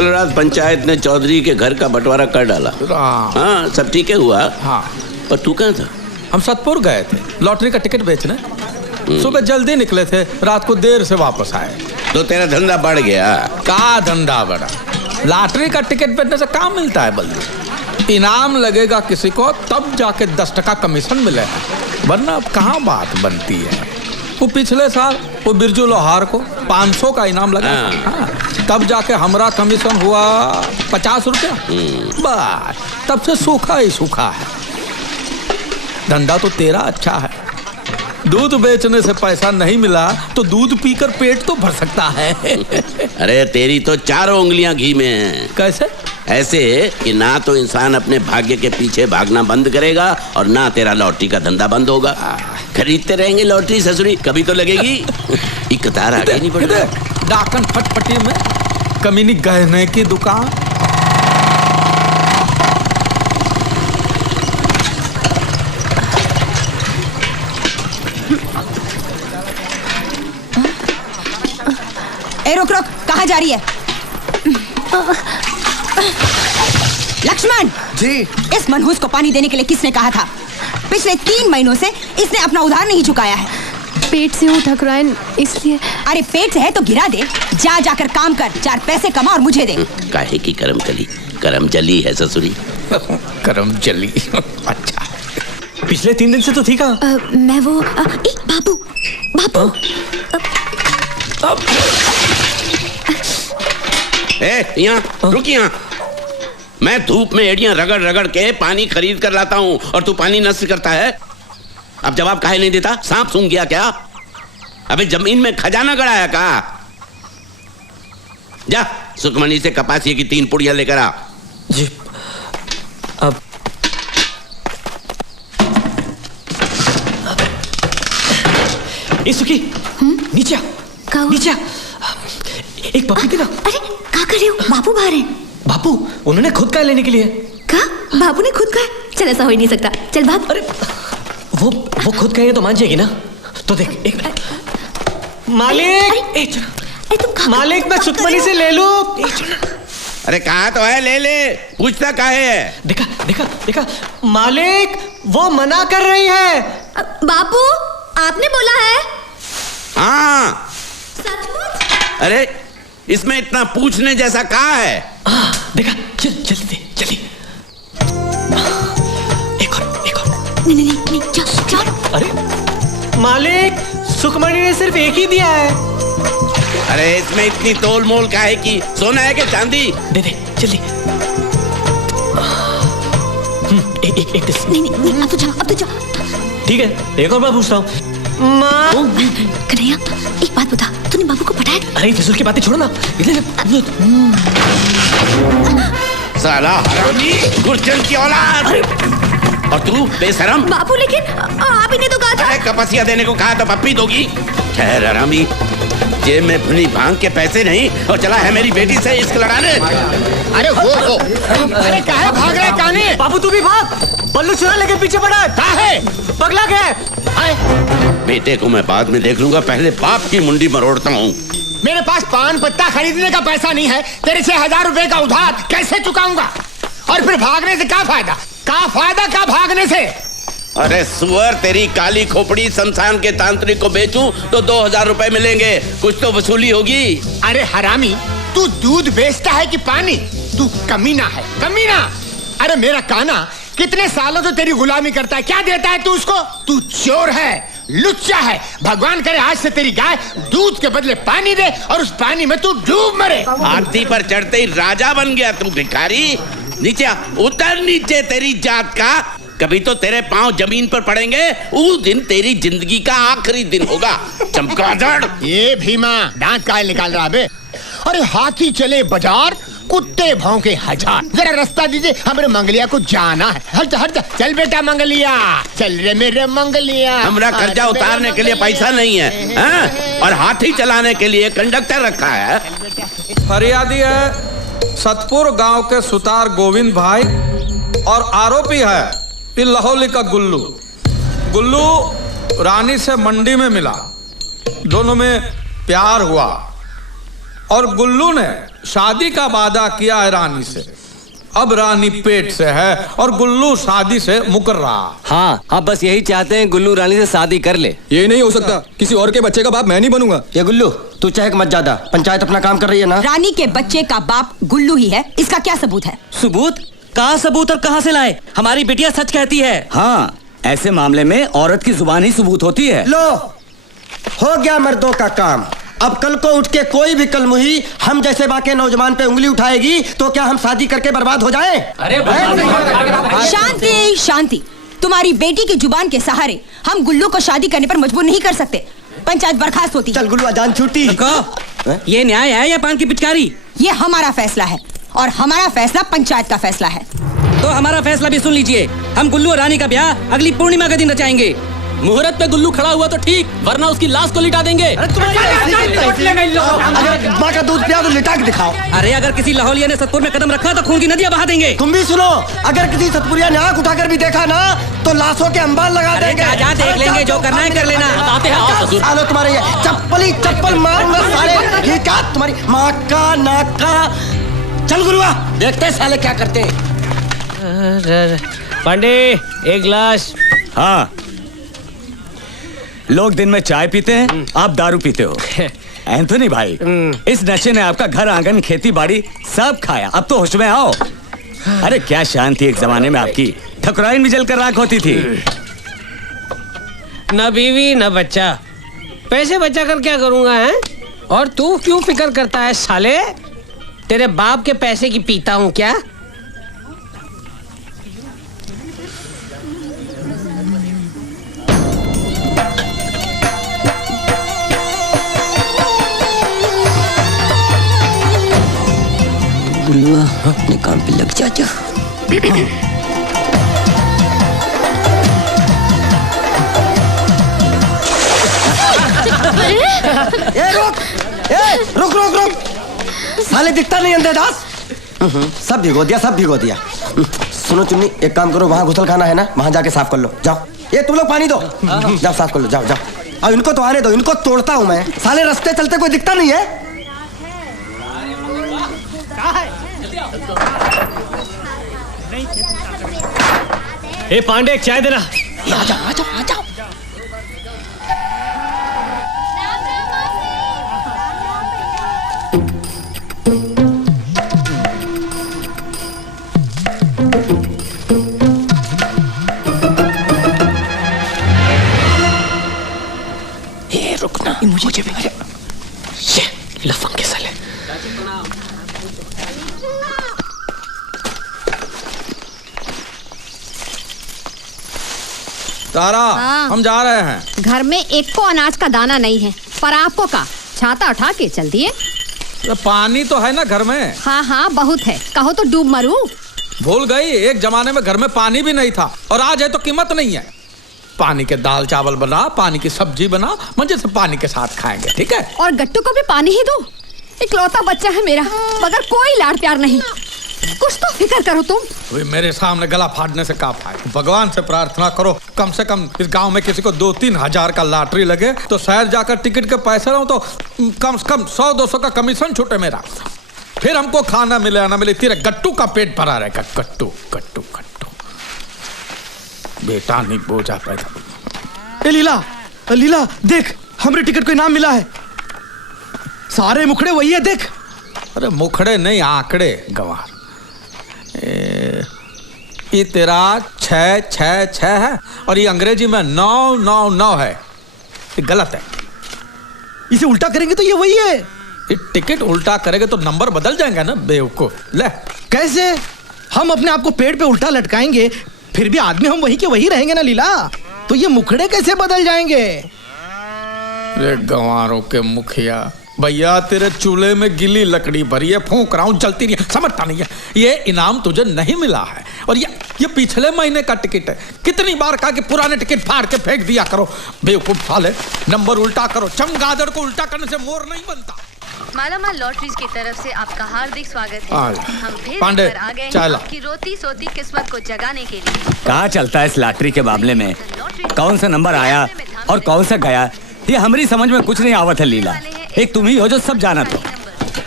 कल रात पंचायत ने चौधरी के घर का बंटवारा कर डाला। हाँ, सब ठीक है हुआ। हाँ, पर तू कहाँ था? हम सतपुर गए थे लॉटरी का टिकट बेचने। सुबह जल्दी निकले थे, रात को देर से वापस आए। तो तेरा धंधा बढ़ गया। का धंधा बढ़ा? लॉटरी का टिकट बेचने से काम मिलता है बल्कि इनाम लगेगा किसी को तब जाके 10% कमीशन मिलेगा, वरना अब कहाँ बात बनती है। वो पिछले साल वो बिरजू लोहार को 500 का इनाम लगा। हाँ, तब जाके हमारा कमीशन हुआ 50 रुपया। बस तब से सूखा ही सूखा है। धंधा तो तेरा अच्छा है, दूध बेचने से पैसा नहीं मिला तो दूध पीकर पेट तो भर सकता है। अरे तेरी तो चारों उंगलियां घी में हैं। कैसे? ऐसे कि ना तो इंसान अपने भाग्य के पीछे भागना बंद करेगा और ना तेरा लॉटरी का धंधा बंद होगा। खरीदते रहेंगे लॉटरी ससुरी, कभी तो लगेगी। एक कतार आगे नहीं बढ़ रहा। डाकन फटफटी में कमीनी गहने की दुकान। ए रुक रुक, कहाँ जा रही है? लक्ष्मण जी। इस मनहूस को पानी देने के लिए किसने कहा था? पिछले 3 महीनों से इसने अपना उधार नहीं चुकाया है। पेट से हूँ ठकुराइन, इसलिए। अरे पेट से है तो गिरा दे, जा जाकर काम कर, 4 पैसे कमा और मुझे दे। काहे की करम कली, करम जली है ससुरी। करम जली। अच्छा, पिछले 3 दिन से तो थी कहाँ? मैं वो बाबू बाबू। यहाँ रुक, यहाँ मैं धूप में एड़ियां रगड़ रगड़ के पानी खरीद कर लाता हूँ और तू पानी नष्ट करता है। अब जवाब काहे नहीं देता? सांप सूंघ गया क्या? अबे जमीन में खजाना गड़ाया का? जा सुखमणी से कपासिए की 3 पुड़ियां लेकर आ। जी। अब सुखी नीचे नीचे एक पप्पी देना। अरे क्या कर रहे हो? बाबू बाहर हैं। बापू उन्होंने खुद का लेने के लिए। क्या? बाबू ने खुद का? चल ऐसा हो ही नहीं सकता, चल भाग। अरे वो खुद कहेंगे तो मान जाएगी ना। तो देख एक मालिक, मालिक मैं सुखमणी से ले लूं। अरे कहा तो है, ले ले, पूछता काहे है? देखा देखा देखा मालिक वो मना कर रही है। बापू आपने बोला है? हाँ। सचमुच? अरे इसमें इतना पूछने जैसा कहा है? देखा, चल जल्दी जल्दी। एक और। नहीं चल। अरे मालिक सुखमणी ने सिर्फ एक ही दिया है। अरे इसमें इतनी तोल मोल काहे की? सोना है कि चांदी? दे दे जल्दी। एक नहीं अब तो जा। ठीक है, एक और बार पूछता हूँ। माँ कन्हैया एक बात बता, तूने बाबू को पढ़ाया? अरे फिजूल की बातें छोड़ो ना। साला हरामी, गुरजन की औलाद। और तू बेशरम। बाबू लेकिन आप ही ने तो कहा था। अरे कपसिया देने को कहा तो पप्पी दोगी। ठहर हरामी, जेब में भुनी भांग के पैसे नहीं और चला है मेरी बेटी से इश्क लड़ाने। अरे वो अरे काहे भाग रहे काने? बाबू तू भी भाग, बल्लू चुरा लेके पीछे पड़ा है। काहे? पगला गया। बेटे को मैं बाद में देख लूंगा, पहले बाप की मुंडी मरोड़ता हूँ। मेरे पास पान पत्ता खरीदने का पैसा नहीं है, तेरे 6,000 रुपए का उधार कैसे चुकाऊंगा? और फिर भागने से क्या फायदा? क्या भागने से? अरे सुअर, तेरी काली खोपड़ी, शमशान के तांत्रिक को बेचूं तो 2,000 रुपए मिलेंगे, कुछ तो वसूली होगी। अरे हरामी, तू दूध बेचता है कि पानी? तू कमीना है, कमीना। अरे मेरा काना कितने सालों से तेरी गुलामी करता है, क्या देता है तू उसको? तू चोर है, लुच्चा है। भगवान करे आज से तेरी गाय दूध के बदले पानी दे और उस पानी में तू डूब मरे। हाथी पर चढ़ते ही राजा बन गया तू भिखारी। नीचे उतर नीचे, तेरी जात का कभी तो तेरे पांव जमीन पर पड़ेंगे, उस दिन तेरी जिंदगी का आखिरी दिन होगा। चमगादड़। ये भीमा दांत काहे निकाल रहा बे? अरे हाथी चले बाजार, कुत्ते भौंके हजार। जरा रास्ता दीजिए, हमारे मंगलिया को जाना है। हट हट चल बेटा मंगलिया, चल रे मेरे मंगलिया। हमरा कर्जा उतारने के लिए पैसा नहीं है, हाँ? और हाथी चलाने के लिए कंडक्टर रखा है। फरियादी है सतपुर गांव के सुतार गोविंद भाई और आरोपी है लाहौली का गुल्लू। गुल्लू रानी से मंडी में मिला, दोनों में प्यार हुआ और गुल्लू ने शादी का वादा किया है रानी से, अब रानी पेट से है और गुल्लू शादी से मुकर रहा। हाँ, आप बस यही चाहते हैं गुल्लू रानी से शादी कर ले। ये नहीं हो सकता, किसी और के बच्चे का बाप मैं नहीं बनूंगा। ये गुल्लू तू चहक मत ज्यादा, पंचायत अपना काम कर रही है ना। रानी के बच्चे का बाप गुल्लू ही है, इसका क्या सबूत है? सबूत? कहाँ सबूत और कहाँ से लाए? हमारी बिटिया सच कहती है। हाँ, ऐसे मामले में औरत की जुबान ही सबूत होती है। लो, हो गया मर्दों का काम। अब कल को उठ के कोई भी कलमुही हम जैसे बाकी नौजवान पे उंगली उठाएगी तो क्या हम शादी करके बर्बाद हो जाएं? शांति शांति, तुम्हारी बेटी की जुबान के सहारे हम गुल्लू को शादी करने पर मजबूर नहीं कर सकते। पंचायत बर्खास्त होती। चल गुल्लू, अजान छूटी। ये न्याय है या पान की पिचकारी? ये हमारा फैसला है और हमारा फैसला पंचायत का फैसला है। तो हमारा फैसला भी सुन लीजिए। हम गुल्लू और रानी का ब्याह अगली पूर्णिमा के दिन रचाएंगे। मुहूर्त पे गुल्लू खड़ा हुआ तो ठीक, वरना उसकी लाश को लिटा देंगे। अगर माँ का दूध पिया तो लिटा के दिखाओ। अरे अगर किसी लाहौलिया ने सतपुर में कदम रखा तो खून की नदियां बहा देंगे। तुम भी सुनो, अगर किसी सतपुरिया ने आंख उठाकर भी देखा ना तो लाशों के अंबार लगा देंगे। जा देख लेंगे, जो करना है कर लेना। आते हैं, आओ ससुर। सालो तुम्हारे ये चप्पल ही चप्पल मारूंगा साले। ये क्या तुम्हारी माँ का नाक का। चल गुरुआ, देखते हैं साले क्या करते हैं। पांडे, एक गिलास। हाँ, लोग दिन में चाय पीते हैं, आप दारू पीते हो। एंथोनी भाई, इस नशे ने आपका घर आंगन खेती बाड़ी सब खाया। अब तो होश में आओ। अरे क्या शांति एक जमाने में आपकी, ठकुराइन भी जलकर राख होती थी। न बीवी न बच्चा, पैसे बचा कर क्या करूंगा है? और तू क्यों फिक्र करता है साले? तेरे बाप के पैसे की पीता हूँ क्या? गुल्लुआ, अपने काम पे लग जा। रुक रुक रुक, साले दिखता नहीं अंधेदास। सब भिगो दिया, सब भिगो दिया। सुनो चुन्नी, एक काम करो, वहाँ घुसल खाना है ना, वहाँ जाके साफ कर लो। जाओ, ये तुम लोग पानी दो, जाओ साफ कर लो। जाओ जाओ, अब इनको तो आने दो, इनको तोड़ता हूँ मैं। साले रास्ते चलते कोई दिखता नहीं है। ए पांडे, एक चाय देना। आ जाओ आ जाओ आ जाओ। ए रुकना, मुझे भी ये लफंग के साले। तारा, हाँ। हम जा रहे हैं। घर में एक को अनाज का दाना नहीं है, पर आपको का छाता उठा के चल दिए। तो पानी तो है ना घर में। हाँ हाँ बहुत है, कहो तो डूब मरूं। भूल गई, एक जमाने में घर में पानी भी नहीं था और आज है तो कीमत नहीं है। पानी के दाल चावल बना, पानी की सब्जी बना, मजे से पानी के साथ खाएंगे, ठीक है? और गट्टू को भी पानी ही दो। इकलौता बच्चा है मेरा, मगर कोई लाड़ प्यार नहीं। कुछ तो फिक्र करो तुम। वे मेरे सामने गला फाड़ने से क्या फायदा? भगवान से प्रार्थना करो कम से कम इस गांव में किसी को 2-3 हजार का लॉटरी लगे तो शहर जाकर टिकट के पैसे रहो तो कम से कम 100-200 का कमीशन छूटे मेरा। फिर हमको खाना मिले ना मिले, तेरे गट्टू का पेट भरा रहेगा। गट्टू गट्टू गट्टू, बेटा नहीं बोझा पैदा। ए लीला, लीला देख, हमरे टिकट को इनाम मिला है। सारे मुखड़े वही है, देख। अरे मुखड़े नहीं, आंकड़े गंवार। ये तेरा 666 है और ये अंग्रेजी में 999 है। ये गलत है। इसे उल्टा करेंगे तो ये वही है। ये टिकट उल्टा करेंगे तो नंबर बदल जाएंगे ना बेवकूफ। ले, कैसे? हम अपने आप को पेड़ पे उल्टा लटकाएंगे, फिर भी आदमी हम वही के वही रहेंगे ना लीला। तो ये मुखड़े कैसे बदल जाएंगे? रे गंवारों के मुखिया, भैया तेरे चूल्हे में गिली लकड़ी भरी है, फूंक रहा हूं, जलती नहीं है, समझता नहीं है। ये इनाम तुझे नहीं मिला है और ये पिछले महीने का टिकट है। कितनी बार कहा कि पुराने टिकट फाड़ के फेंक दिया करो, बेवकूफ साले। नंबर उल्टा करो, चमगादड़ को उल्टा करने से मोर नहीं बनता। मालामाल लॉटरीज की तरफ से आपका हार्दिक स्वागत है। हम फिर पांडे, आ गए हैं चाय ला। आपकी रोती सोती किस्मत को जगाने के लिए। कहाँ चलता है इस लॉटरी के मामले में? कौन सा नंबर आया और कौन सा गया, ये हमारी समझ में कुछ नहीं आवत है लीला। एक तुम ही हो जो सब जाना तो।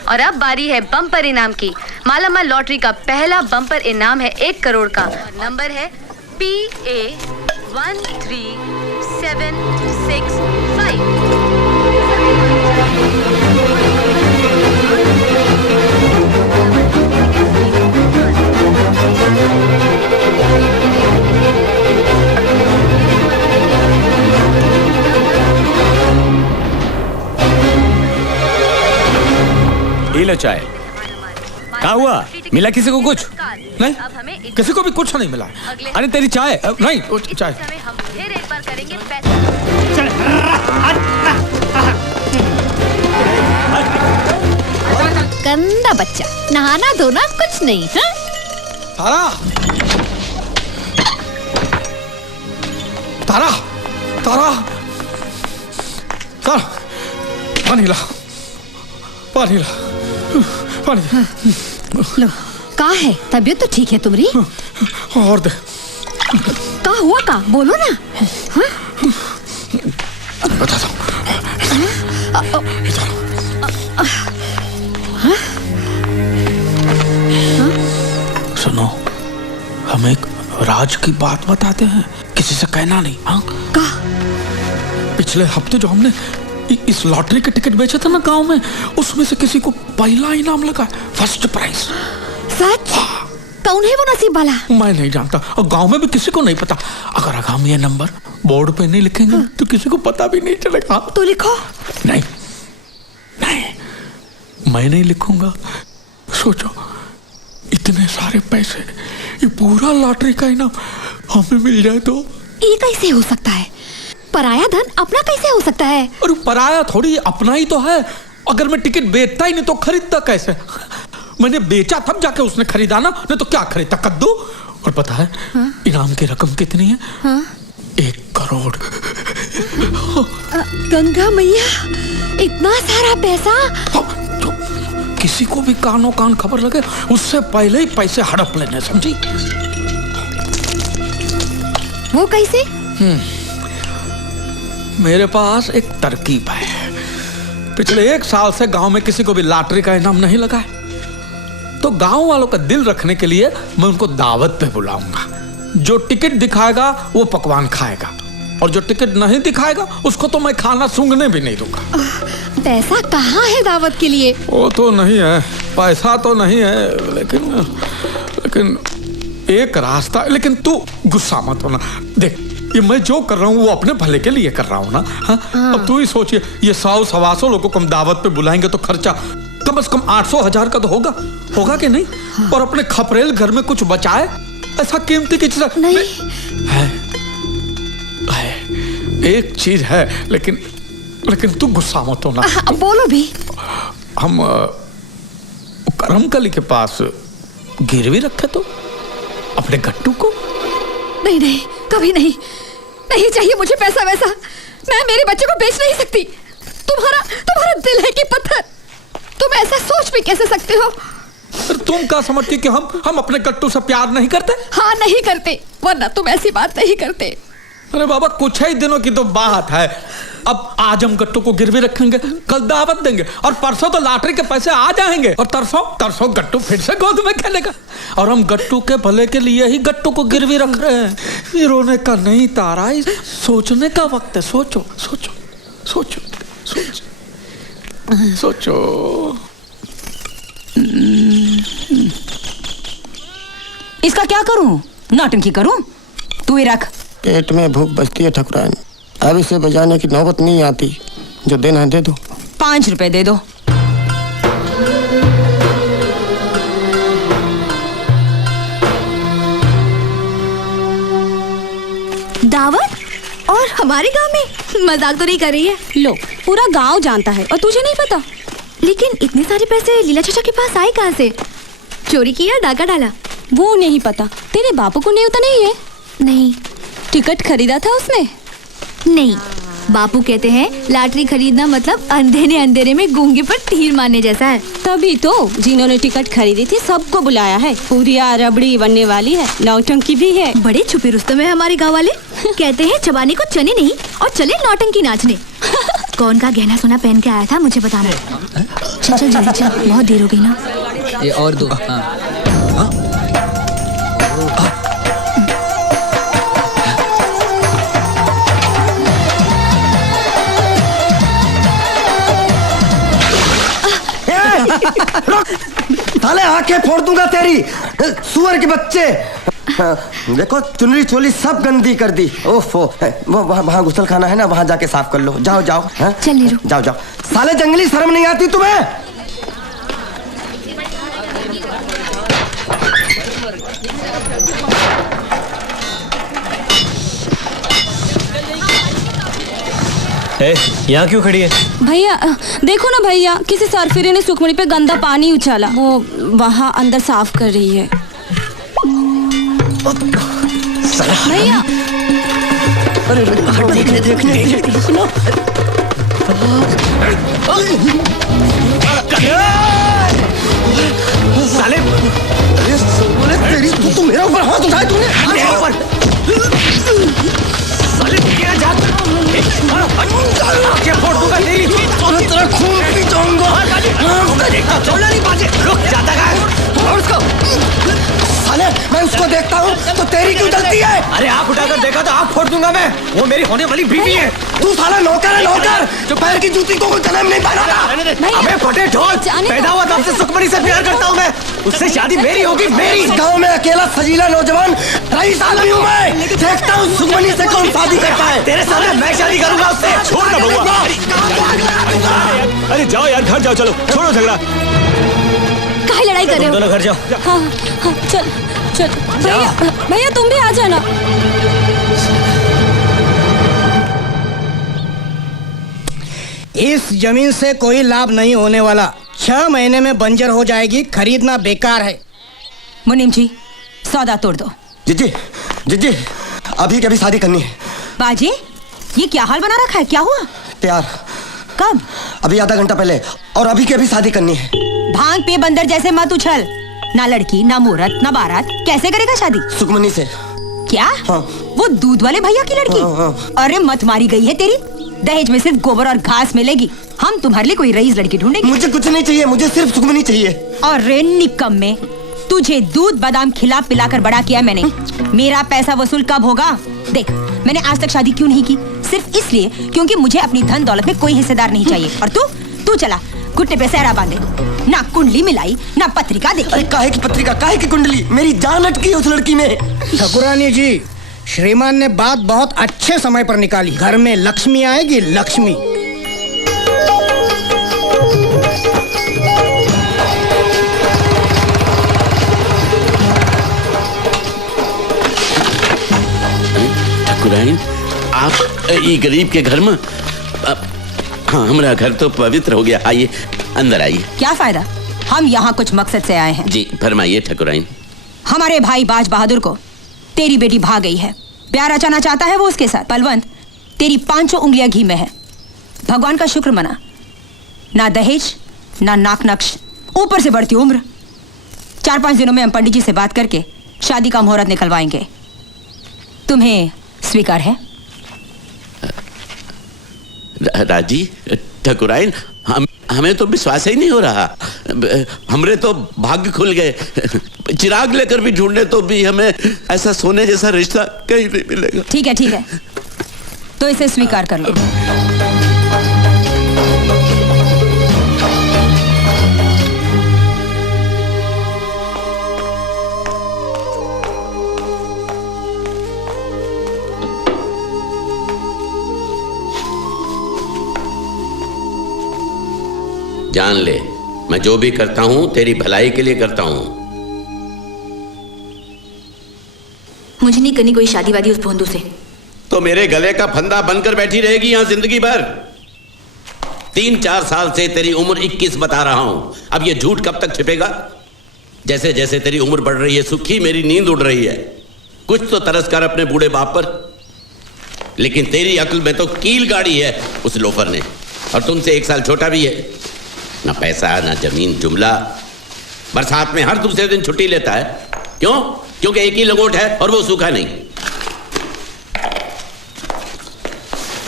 और अब बारी है बम्पर इनाम की। मालामाल लॉटरी का पहला बम्पर इनाम है 1 करोड़ का। नंबर है ये लो चाय। क्या हुआ, मिला किसी को कुछ? नहीं, किसी को भी कुछ नहीं मिला। अरे तेरी चाय। नहीं, चाय। हम फिर एक बार करेंगे गंदा बच्चा, नहाना धोना कुछ नहीं। हाँ? तारा, तारा, तारा, तारा, पानी ला, पानी ला, पानी। लो, का है? तबीयत तो ठीक है तुम्हारी? और दे। का हुआ का? बोलो ना। हाँ? बता दो। सुनो, हम एक राज की बात बताते हैं, किसी से कहना नहीं। हाँ? का? पिछले हफ्ते जो हमने इस लॉटरी के टिकट बेचे थे ना गांव में, उसमें से किसी को पहला इनाम लगा, फर्स्ट प्राइज। सच? कौन है वो नसीब वाला? मैं नहीं जानता और गांव में भी किसी को नहीं पता। अगर हम ये नंबर बोर्ड पे नहीं लिखेंगे तो किसी को पता भी नहीं चलेगा। तो लिखो। नहीं, नहीं, मैं नहीं लिखूंगा। सोचो, इतने सारे पैसे, ये पूरा लॉटरी का इनाम हमें मिल जाए तो? ये कैसे हो सकता है? पराया धन अपना कैसे हो सकता है? अरे पराया थोड़ी, अपना ही तो है। अगर मैं टिकट बेचता ही नहीं तो खरीदता कैसे? मैंने बेचा तब जाके उसने खरीदा ना, नहीं तो क्या खरीदता, कद्दू। और पता है इनाम की रकम कितनी है? 1 करोड़। गंगा मैया, इतना सारा पैसा? किसी को भी कानों कान खबर लगे उससे पहले ही पैसे हड़प लेने, समझी? वो कैसे? मेरे पास एक तरकीब है। पिछले 1 साल से गांव में किसी को भी लॉटरी का इनाम नहीं लगा है, तो गांव वालों का दिल रखने के लिए मैं उनको दावत पे बुलाऊंगा। जो टिकट दिखाएगा वो पकवान खाएगा, और जो टिकट नहीं दिखाएगा उसको तो मैं खाना सूंघने भी नहीं दूंगा। पैसा कहाँ है दावत के लिए? वो तो नहीं है, पैसा तो नहीं है, लेकिन एक रास्ता। लेकिन तू गुस्सा मत होना। देख, ये मैं जो कर रहा हूँ वो अपने भले के लिए कर रहा हूँ ना। हाँ? अब तू ही सोचिए, ये 100-125 लोगों को हम दावत पे बुलाएंगे तो खर्चा कम से कम 800-1000 का तो होगा कि नहीं? और अपने खपरेल घर में कुछ बचाए, ऐसा कीमती की चीज नहीं है। एक चीज है, लेकिन तू गुस्सा मत होना। बोलो भी। हम करमकली के पास गिरवी रखे तो अपने गट्टू को। नहीं नहीं, कभी नहीं, नहीं चाहिए मुझे पैसा वैसा। मैं मेरे बच्चे को बेच नहीं सकती। तुम्हारा दिल है कि पत्थर? तुम ऐसा सोच भी कैसे सकते हो? तुम क्या समझती कि हम अपने गट्टू से प्यार नहीं करते? हाँ, नहीं करते, वरना तुम ऐसी बात नहीं करते। अरे बाबा, कुछ ही दिनों की तो बात है। अब आज हम गट्टू को गिरवी रखेंगे, कल दावत देंगे, और परसों तो लॉटरी के पैसे आ जाएंगे, और तरसों गट्टू फिर से गोद में खेलेगा। और हम गट्टू के भले के लिए ही गट्टू को गिरवी रख रहे हैं। ये रोने का नहीं तारा, सोचने का वक्त है। सोचो सोचो सोचो सोचो सोचो। इसका क्या करूं? नौटंकी करूं? तू ही रख। पेट में भूख बचती है ठकुराइन, अब इसे बजाने की नौबत नहीं आती। जो देना है दे दो। 5 रुपए दे दो। दावत? और हमारे गांव में? मजाक तो नहीं कर रही है? लो, पूरा गांव जानता है और तुझे नहीं पता। लेकिन इतने सारे पैसे लीला चाचा के पास आए कहाँ से? चोरी किया, डाका डाला? वो नहीं पता। तेरे बापू को न्योता नहीं है? नहीं। टिकट खरीदा था उसने? नहीं। बापू कहते हैं लॉटरी खरीदना मतलब अंधे ने अंधेरे में गूंगे पर तीर मारने जैसा है। तभी तो जिन्होंने टिकट खरीदी थी सबको बुलाया है। पूरी रबड़ी बनने वाली है, नौटंकी भी है। बड़े छुपे रुस्तम है हमारे गाँव वाले। कहते हैं चबाने को चने नहीं और चले नौटंकी नाचने। कौन का गहना सोना पहन के आया था मुझे बताना। चल चल जल्दी चल, बहुत देर हो गई ना। ये और दो। साले आंखें फोड़ दूंगा तेरी, सुअर के बच्चे। देखो चुनरी चोली सब गंदी कर दी। ओफो, वो वहाँ गुसल खाना है ना, वहाँ जाके साफ कर लो। जाओ जाओ। चल नीरू, जाओ जाओ। साले जंगली शर्म नहीं आती तुम्हें? यहाँ क्यों खड़ी है? भैया देखो ना भैया, किसी सरफिरे ने सुखमणि पे गंदा पानी उछाला, वो वहाँ अंदर साफ कर रही है। भैया साले तेरी तू मेरे ऊपर हाथ उठाए तूने। साले क्या जात आंखें फोड़ दूंगा तेरी, तेरा खून पी जाऊंगा। छोड़ना नहीं बाजे, रुक जाता है और उसको। साले मैं उसको देखता हूँ तो तेरी क्यों जलती है? अरे आँख उठाकर देखा तो आँख फोड़ दूंगा मैं। वो मेरी होने वाली बीवी है। तू साला नौकर है, नौकर जो पैर की जूती को जन्म नहीं पाना था। अबे फटे ढोल, पैदा हुआ तब से सुखमणि से प्यार करता हूँ मैं, उससे शादी मेरी होगी मेरी। इस गांव में अकेला सजीला नौजवान रईस आदमी हूँ मैं। देखता हूँ सुखमणि से कौन शादी करता है। तेरे सामने मैं शादी करूंगा उससे। छोड़ ना बउआ। अरे जाओ यार, घर जाओ, चलो छोड़ो झगड़ा। काहे लड़ाई कर रहे हो? दोनों घर जाओ। हाँ हाँ चल चल। भैया भैया तुम भी आ जाना। इस जमीन से कोई लाभ नहीं होने वाला, 6 महीने में बंजर हो जाएगी, खरीदना बेकार है। मुनीम जी सौदा तोड़ दो। जीजी जीजी अभी के अभी शादी करनी है। बाजी ये क्या हाल बना रखा है, क्या हुआ? तैयार। कब? अभी आधा घंटा पहले, और अभी के अभी शादी करनी है। भांग पे बंदर जैसे मत उछल, ना लड़की ना मुहूर्त ना बारात, कैसे करेगा शादी? सुखमणि से। क्या? हाँ। वो दूध वाले भैया की लड़की? हाँ। अरे मत मारी गई है तेरी, दहेज में सिर्फ गोबर और घास मिलेगी। हम तुम्हारे लिए कोई रईस लड़की ढूंढेंगे। मुझे कुछ नहीं चाहिए, मुझे सिर्फ सुखमणि चाहिए। और रे निकम्मे, तुझे दूध बादाम खिला पिला कर बड़ा किया मैंने, मेरा पैसा वसूल कब होगा? देख मैंने आज तक शादी क्यों नहीं की, सिर्फ इसलिए क्योंकि मुझे अपनी धन दौलत में कोई हिस्सेदार नहीं चाहिए। और तू चला घुटने पे सहरा बांधे, ना कुंडली मिलाई ना पत्रिका देखी। अरे काहे की पत्रिका, काहे की कुंडली, मेरी जान अटकी है उस लड़की में। ठाकुरानी जी, श्रीमान ने बात बहुत अच्छे समय पर निकाली। घर में लक्ष्मी आएगी, लक्ष्मी। ठाकुराइन आप ये गरीब के घर में? हाँ हमारा घर तो पवित्र हो गया। आइए अंदर आइए। क्या फायदा, हम यहाँ कुछ मकसद से आए हैं। जी फरमाइए ठाकुराइन। हमारे भाई बाज बहादुर को तेरी बेटी भाग गई है, प्यार रचाना चाहता है वो उसके साथ। बलवंत तेरी 5 उंगलियां घी में है, भगवान का शुक्र मना, ना दहेज ना नाक नक्श, ऊपर से बढ़ती उम्र। 4-5 दिनों में हम पंडित जी से बात करके शादी का मुहूर्त निकलवाएंगे। तुम्हें स्वीकार है? राजी ठाकुराइन, हमें तो विश्वास ही नहीं हो रहा। हमरे तो भाग्य खुल गए। चिराग लेकर भी ढूंढने तो भी हमें ऐसा सोने जैसा रिश्ता कहीं नहीं मिलेगा। ठीक है तो इसे स्वीकार कर लो। जान ले, मैं जो भी करता हूं तेरी भलाई के लिए करता हूं। मुझे नहीं करनी कोई शादी वादी उस भोंदू से। तो मेरे गले का फंदा बनकर बैठी रहेगी यहां जिंदगी भर। 3-4 साल से तेरी उम्र 21 बता रहा हूं, अब ये झूठ कब तक छिपेगा? जैसे जैसे तेरी उम्र बढ़ रही है सुखी मेरी नींद उड़ रही है। कुछ तो तरस कर अपने बूढ़े बाप पर, लेकिन तेरी अक्ल में तो कील गाड़ी है उस लोफर ने, और तुमसे 1 साल छोटा भी है। ना पैसा ना जमीन जुमला, बरसात में हर दूसरे दिन छुट्टी लेता है। क्यों? क्योंकि एक ही लंगोट है और वो सूखा नहीं।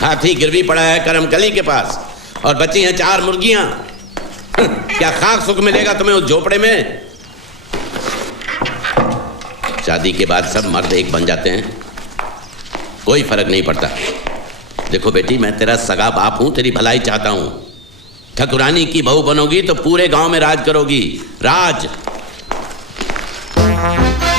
हाथी गिरवी पड़ा है करमकली के पास और बची हैं 4 मुर्गियां। क्या खाक सुख मिलेगा तुम्हें उस झोपड़े में? शादी के बाद सब मर्द एक बन जाते हैं, कोई फर्क नहीं पड़ता। देखो बेटी, मैं तेरा सगा बाप हूं, तेरी भलाई चाहता हूं। ठकुरानी की बहू बनोगी तो पूरे गांव में राज करोगी। राज